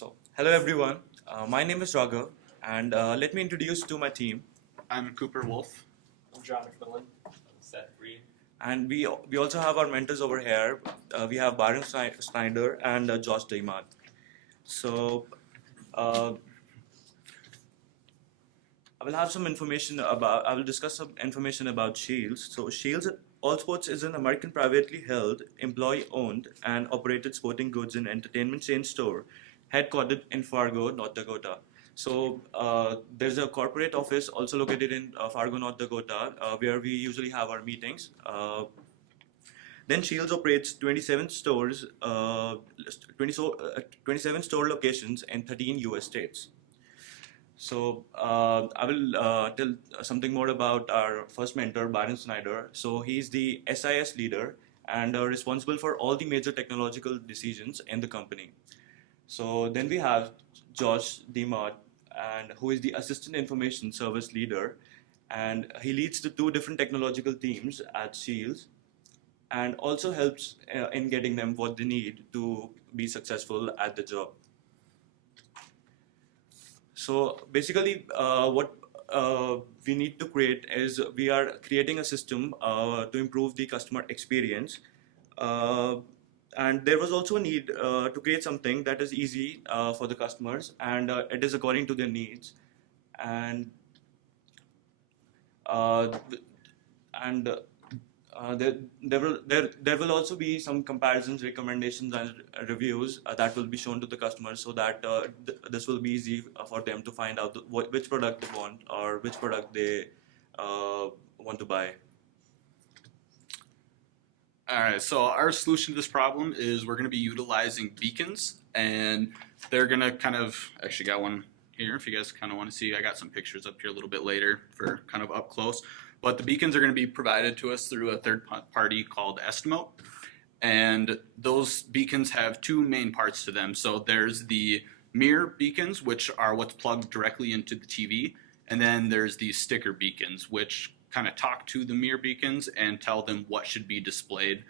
Hello everyone. My name is Raghav, and let me introduce to my team. I'm Cooper Wolf. I'm John McMillan. I'm Seth Reed. And we also have our mentors over here. We have Byron Snyder and Josh Daimat. So uh, I will discuss some information about Scheels. So Scheels All Sports is an American privately held, employee-owned, and operated sporting goods and entertainment chain store, headquartered in Fargo, North Dakota. So there's a corporate office also located in Fargo, North Dakota, where we usually have our meetings. Then Shields operates 27 stores, 27 store locations in 13 US states. So I will tell something more about our first mentor, Byron Snyder. So he's the SIS leader and responsible for all the major technological decisions in the company. So then we have Josh Demott, and who is the assistant information service leader, and he leads the two different technological teams at Shields, and also helps in getting them what they need to be successful at the job. So basically, what we need to create is we are creating a system to improve the customer experience. And there was also a need to create something that is easy for the customers, and it is according to their needs. And uh, and there will also be some comparisons, recommendations, and reviews that will be shown to the customers, so that this will be easy for them to find out which product they want or which product they want to buy. All right, so our solution to this problem is we're going to be utilizing beacons, and they're going to kind of, actually got one here if you guys kind of want to see. I got some pictures up here a little bit later for kind of up close. But the beacons are going to be provided to us through a third party called Estimote. And those beacons have two main parts to them. So there's the mirror beacons, which are what's plugged directly into the TV. And then there's these sticker beacons, which kind of talk to the mirror beacons and tell them what should be displayed.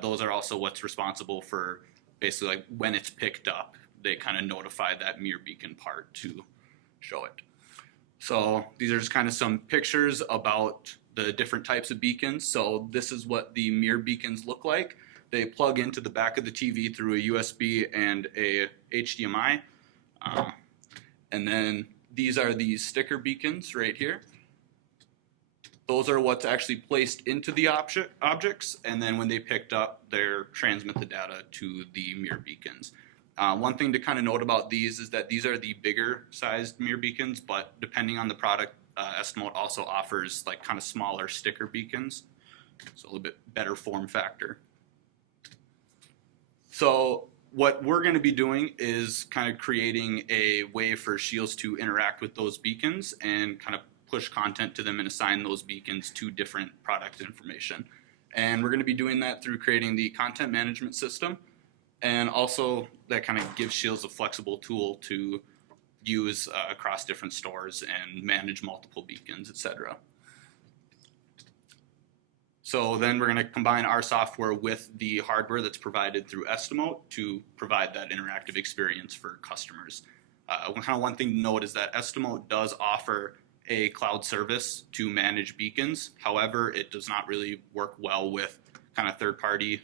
Those are also what's responsible for basically like when it's picked up, they kind of notify that mirror beacon part to show it. So these are just kind of some pictures about the different types of beacons. So this is what the mirror beacons look like. They plug into the back of the TV through a USB and a HDMI. And then these are the sticker beacons right here. Those are what's actually placed into the objects, and then when they picked up, they transmit the data to the mirror beacons. One thing to kind of note about these is that these are the bigger sized mirror beacons, but depending on the product, Estimote also offers like kind of smaller sticker beacons, so a little bit better form factor. So what we're going to be doing is kind of creating a way for Scheels to interact with those beacons and kind of push content to them and assign those beacons to different product information. And we're going to be doing that through creating the content management system. And also that kind of gives Scheels a flexible tool to use across different stores and manage multiple beacons, etc. So then we're going to combine our software with the hardware that's provided through Estimote to provide that interactive experience for customers. One thing to note is that Estimote does offer a cloud service to manage beacons. However, it does not really work well with kind of third-party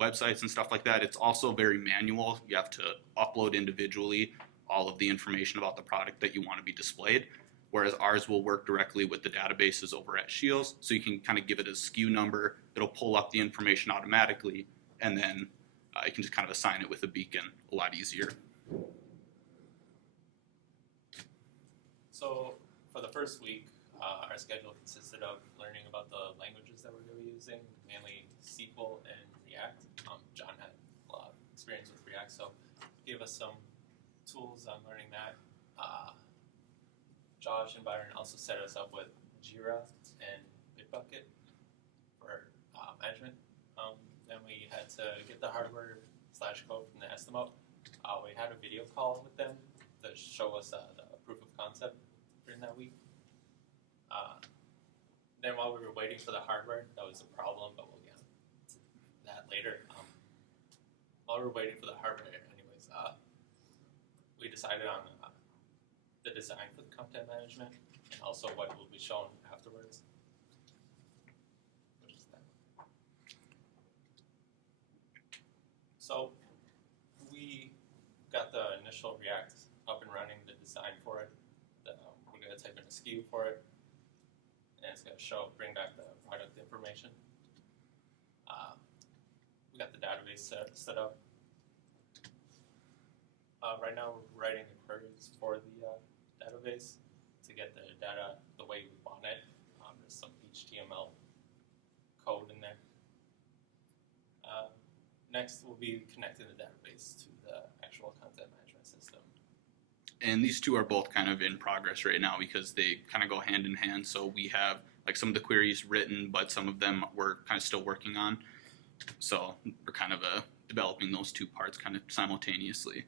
websites and stuff like that. It's also very manual. You have to upload individually all of the information about the product that you want to be displayed, whereas ours will work directly with the databases over at Scheels, so you can kind of give it a SKU number. It'll pull up the information automatically, and then you can just kind of assign it with a beacon a lot easier. So for the first week, our schedule consisted of learning about the languages that we're going to be using, mainly SQL and React. John had a lot of experience with React, so he gave us some tools on learning that. Josh and Byron also set us up with Jira and Bitbucket for management. Then we had to get the hardware/code from the Estimote. We had a video call with them to show us the proof of concept during that week. Then while we were waiting for the hardware, that was a problem, but we'll get to that later. While we were waiting for the hardware, anyways, decided on the design for the content management and also what will be shown afterwards. Which is that. So we got the initial React up and running, the design for it. We're going to type in a SKU for it, and it's going to bring back the product information. We got the database set up. Right now we're writing the queries for the database to get the data the way we want it. There's some HTML code in there. Next we'll be connecting the database to the actual content management system. And these two are both kind of in progress right now because they kind of go hand in hand. So we have like some of the queries written, but some of them we're kind of still working on. So we're kind of developing those two parts kind of simultaneously.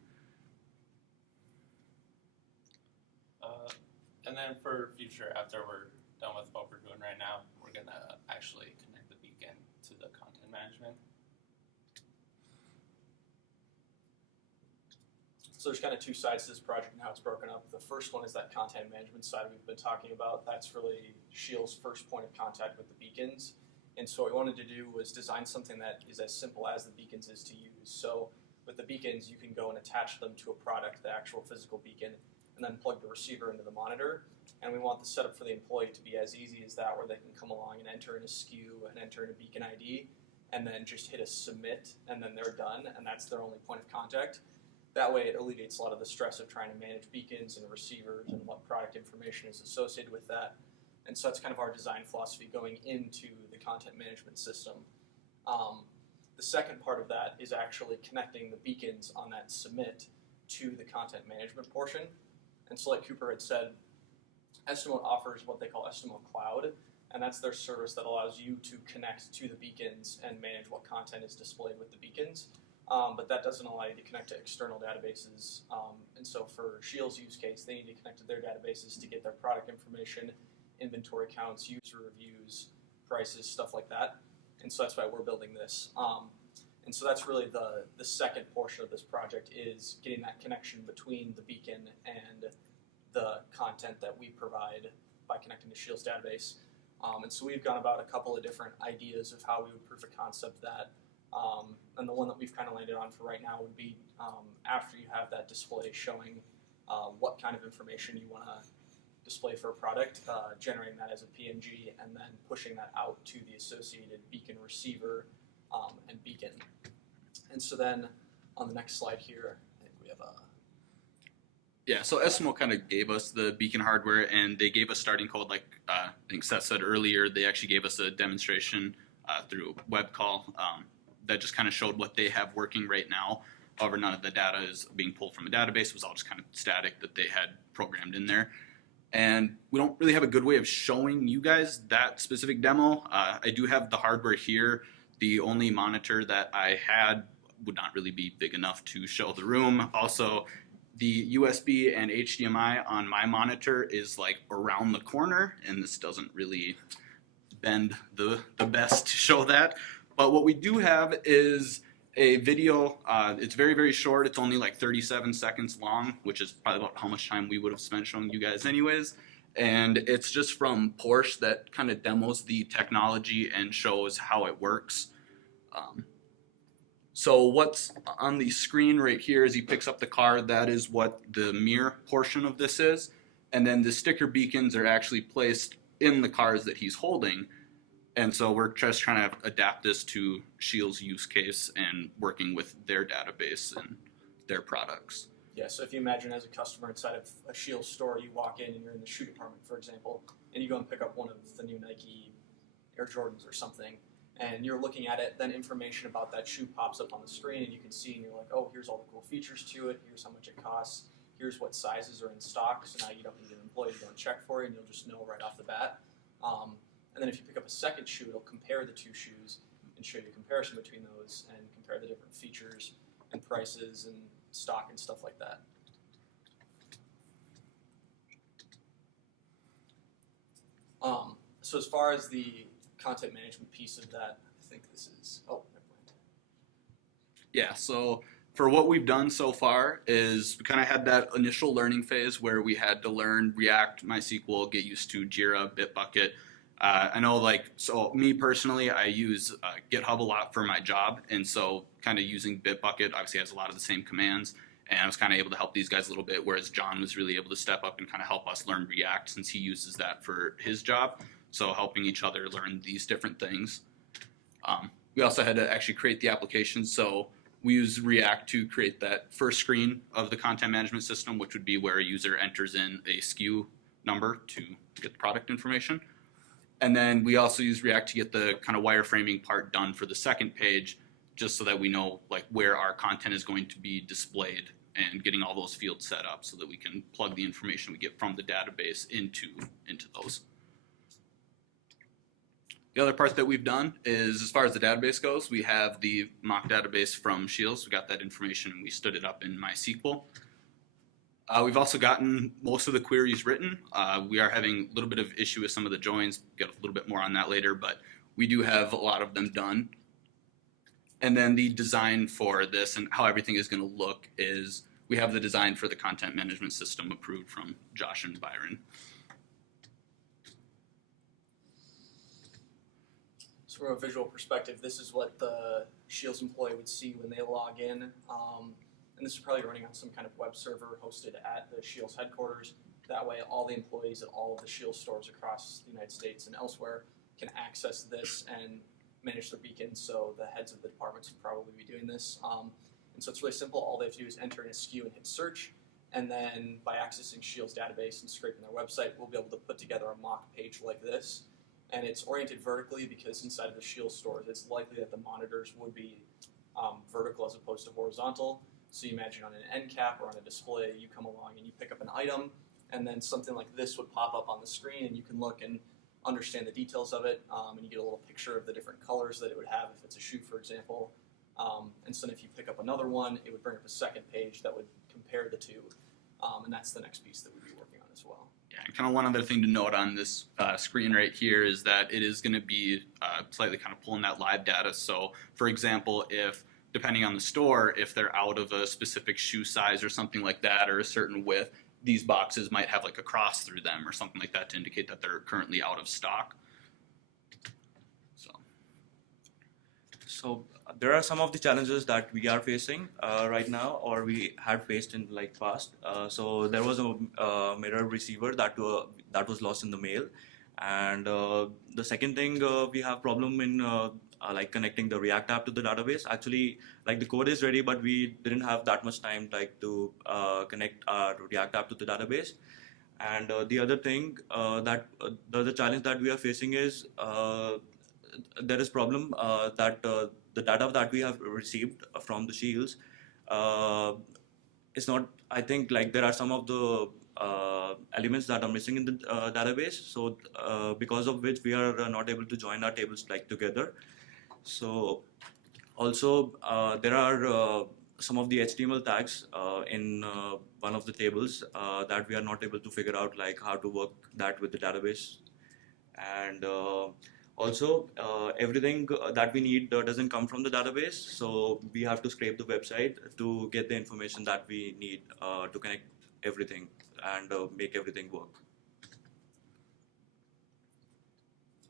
And then for future, after we're done with what we're doing right now, we're going to actually connect the beacon to the content management. So there's kind of two sides to this project and how it's broken up. The first one is that content management side we've been talking about. That's really Scheels' first point of contact with the beacons. And so what we wanted to do was design something that is as simple as the beacons is to use. So with the beacons, you can go and attach them to a product, the actual physical beacon, and then plug the receiver into the monitor. And we want the setup for the employee to be as easy as that, where they can come along and enter in a SKU and enter in a beacon ID, and then just hit a submit, and then they're done, and that's their only point of contact. That way it alleviates a lot of the stress of trying to manage beacons and receivers and what product information is associated with that. And so that's kind of our design philosophy going into the content management system. The second part of that is actually connecting the beacons on that submit to the content management portion. And so like Cooper had said, Estimote offers what they call Estimote Cloud, and that's their service that allows you to connect to the beacons and manage what content is displayed with the beacons. But that doesn't allow you to connect to external databases. And so for Scheels' use case, they need to connect to their databases to get their product information, inventory counts, user reviews, prices, stuff like that. And so that's why we're building this. And so that's really the second portion of this project, is getting that connection between the beacon and the content that we provide by connecting to Scheels' database. And so we've gone about a couple of different ideas of how we would proof of concept that. And the one that we've kind of landed on for right now would be after you have that display showing what kind of information you want to display for a product, generating that as a PNG, and then pushing that out to the associated beacon receiver and beacon. And so then on the next slide here, I think we have a... Yeah, so Estimote kind of gave us the beacon hardware, and they gave us starting code like I think Seth said earlier. They actually gave us a demonstration through a web call that just kind of showed what they have working right now. However, none of the data is being pulled from a database. It was all just kind of static that they had programmed in there. And we don't really have a good way of showing you guys that specific demo. I do have the hardware here. The only monitor that I had would not really be big enough to show the room. Also, the USB and HDMI on my monitor is like around the corner, and this doesn't really bend the best to show that. But what we do have is a video. It's very, very short. It's only like 37 seconds long, which is probably about how much time we would have spent showing you guys anyways. And it's just from Porsche that kind of demos the technology and shows how it works. So what's on the screen right here is he picks up the car. That is what the mirror portion of this is. And then the sticker beacons are actually placed in the cars that he's holding. And so we're just trying to adapt this to Scheels' use case and working with their database and their products. Yeah, so if you imagine as a customer inside of a Scheels store, you walk in and you're in the shoe department, for example, and you go and pick up one of the new Nike Air Jordans or something, and you're looking at it, then information about that shoe pops up on the screen, and you can see, and you're like, oh, here's all the cool features to it, here's how much it costs, here's what sizes are in stock, so now you don't need an employee to go and check for you, and you'll just know right off the bat. And then if you pick up a second shoe, it'll compare the two shoes and show you a comparison between those and compare the different features and prices and stock and stuff like that. So as far as the content management piece of that, I think this is, oh, never mind. Yeah, so For what we've done so far is we kind of had that initial learning phase where we had to learn React, MySQL, get used to Jira, Bitbucket. I know, like, so me personally, I use GitHub a lot for my job, and so kind of using Bitbucket obviously has a lot of the same commands, and I was kind of able to help these guys a little bit, whereas John was really able to step up and kind of help us learn React since he uses that for his job, so helping each other learn these different things. We also had to actually create the application, so we use React to create that first screen of the content management system, which would be where a user enters in a SKU number to get the product information. And then we also use React to get the kind of wireframing part done for the second page, just so that we know like where our content is going to be displayed and getting all those fields set up so that we can plug the information we get from the database into those. The other part that we've done is, as far as the database goes, we have the mock database from Scheels. We got that information and we stood it up in MySQL. We've also gotten most of the queries written. We are having a little bit of issue with some of the joins. Get a little bit more on that later, but we do have a lot of them done. And then the design for this and how everything is going to look is we have the design for the content management system approved from Josh and Byron. So from a visual perspective, this is what the Scheels employee would see when they log in. And this is probably running on some kind of web server hosted at the Scheels headquarters. That way all the employees at all of the Scheels stores across the United States and elsewhere can access this and manage their beacons. So the heads of the departments would probably be doing this. And so it's really simple. All they have to do is enter in a SKU and hit search. And then by accessing Scheels database and scraping their website, we'll be able to put together a mock page like this. And it's oriented vertically because inside of the Scheels stores, it's likely that the monitors would be vertical as opposed to horizontal. So you imagine on an end cap or on a display, you come along and you pick up an item, and then something like this would pop up on the screen, and you can look and understand the details of it, and you get a little picture of the different colors that it would have if it's a shoe, for example. And so then if you pick up another one, it would bring up a second page that would compare the two, and that's the next piece that we'd be working on as well. Yeah, and kind of one other thing to note on this screen right here is that it is going to be slightly kind of pulling that live data. So, for example, if depending on the store, if they're out of a specific shoe size or something like that, or a certain width, these boxes might have like a cross through them or something like that to indicate that they're currently out of stock. So there are some of the challenges that we are facing right now, or we had faced in like past. So there was a mirror receiver that was lost in the mail, and the second thing we have problem in like connecting the React app to the database. Actually, like the code is ready, but we didn't have that much time like to connect our React app to the database. And the other thing the other challenge that we are facing is there is problem that the data that we have received from the Scheels is not. I think like there are some of the elements that are missing in the database. So because of which we are not able to join our tables like together. So also there are some of the HTML tags in one of the tables that we are not able to figure out like how to work that with the database. And also everything that we need doesn't come from the database, so we have to scrape the website to get the information that we need to connect everything and make everything work.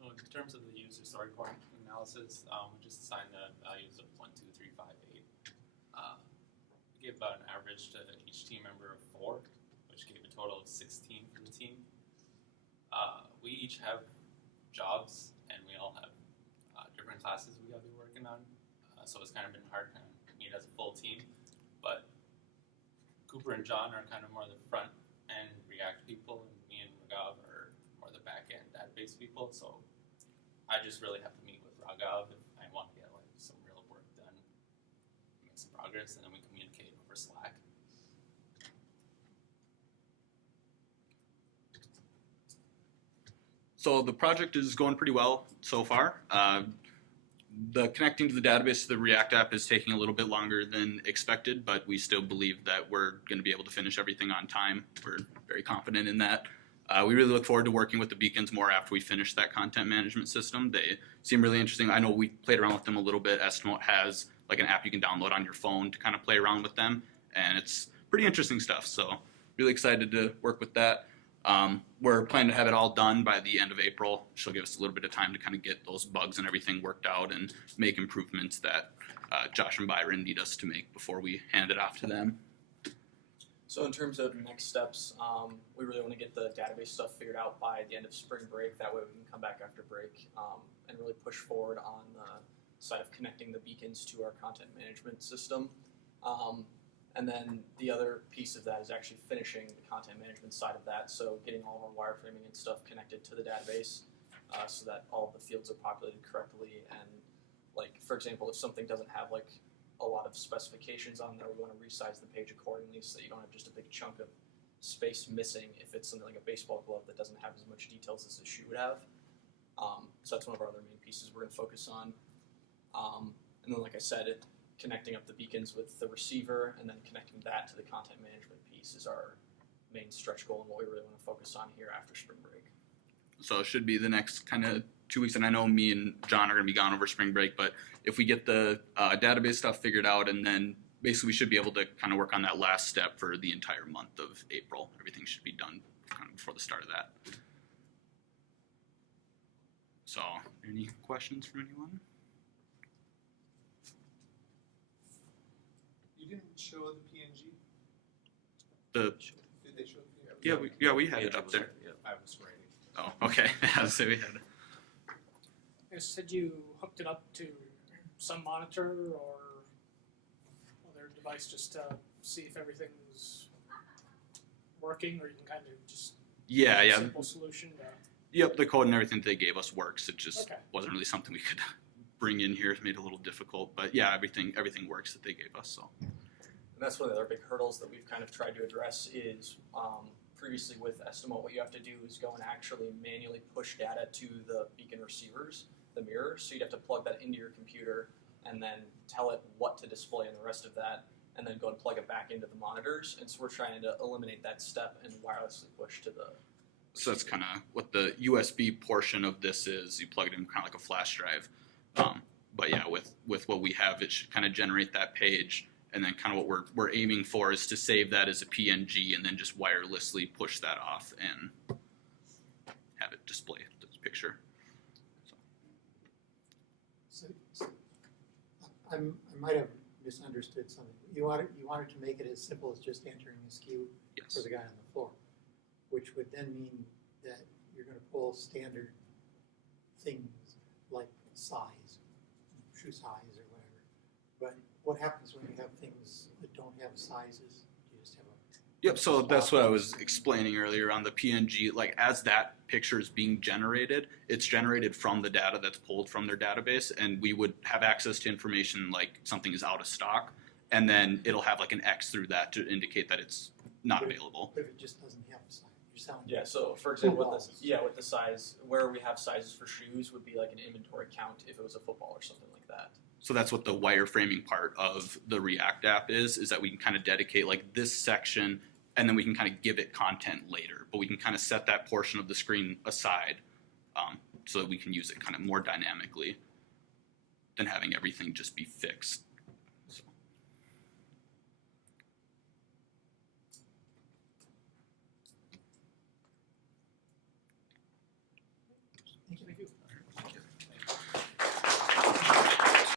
So in terms of the user story point analysis, we just assigned the values of 1, 2, 3, 5, 8. We gave about an average to each team member of 4, which gave a total of 16 for the team. We each have jobs, and we all have different classes we gotta be working on. So it's kind of been hard to meet as a full team. But Cooper and John are kind of more the front end React people, and me and Raghav are more the back end database people. So I just really have to meet with Raghav if I want to get like some real work done, make some progress, and then we communicate over Slack. So the project is going pretty well so far. The connecting to the database to the React app is taking a little bit longer than expected, but we still believe that we're going to be able to finish everything on time. We're very confident in that. We really look forward to working with the beacons more after we finish that content management system. They seem really interesting. I know we played around with them a little bit. Estimote has like an app you can download on your phone to kind of play around with them, and it's pretty interesting stuff. So really excited to work with that. We're planning to have it all done by the end of April. She'll give us a little bit of time to kind of get those bugs and everything worked out and make improvements that Josh and Byron need us to make before we hand it off to them. So in terms of next steps, we really want to get the database stuff figured out by the end of spring break. That way we can come back after break and really push forward on the side of connecting the beacons to our content management system. And then the other piece of that is actually finishing the content management side of that, so getting all of our wireframing and stuff connected to the database so that all of the fields are populated correctly. And like, for example, if something doesn't have like a lot of specifications on there, we want to resize the page accordingly so that you don't have just a big chunk of space missing if it's something like a baseball glove that doesn't have as much details as a shoe would have. So that's one of our other main pieces we're going to focus on. And then, like I said, connecting up the beacons with the receiver and then connecting that to the content management piece is our main stretch goal and what we really want to focus on here after spring break. So it should be the next kind of 2 weeks, and I know me and John are going to be gone over spring break, but if we get the database stuff figured out, and then basically we should be able to kind of work on that last step for the entire month of April. Everything should be done kind of before the start of that. So, any questions from anyone? You didn't show the PNG? The Did they show the PNG? we had it up there. I was ready. Oh, okay. I was say we had. You said you hooked it up to some monitor or other device just to see if everything's working, or you can kind of just Yeah. simple solution to, Yep, the code and everything that they gave us works. It just Okay. wasn't really something we could bring in here. It made it a little difficult, but yeah, everything works that they gave us. So And that's one of the other big hurdles that we've kind of tried to address is previously with Estimo, what you have to do is go and actually manually push data to the beacon receivers, the mirror. So you'd have to plug that into your computer and then tell it what to display and the rest of that, and then go and plug it back into the monitors. And so we're trying to eliminate that step and wirelessly push to the. So that's kind of what the USB portion of this is. You plug it in kind of like a flash drive. But yeah, with what we have, it should kind of generate that page. And then kind of what we're aiming for is to save that as a PNG and then just wirelessly push that off and have it display the picture. So I might have misunderstood something. You wanted to make it as simple as just entering a SKU Yes. for the guy on the floor, which would then mean that you're going to pull standard things like size, shoe size or whatever. But what happens when you have things that don't have sizes? You just have a Yep, so that's what I was explaining earlier on the PNG. Like, as that picture is being generated, it's generated from the data that's pulled from their database, and we would have access to information like something is out of stock, and then it'll have like an X through that to indicate that it's not available. But if it just doesn't have a size, you're selling. Yeah, so for example, with the size, where we have sizes for shoes would be like an inventory count if it was a football or something like that. So that's what the wireframing part of the React app is that we can kind of dedicate like this section, and then we can kind of give it content later, but we can kind of set that portion of the screen aside so that we can use it kind of more dynamically than having everything just be fixed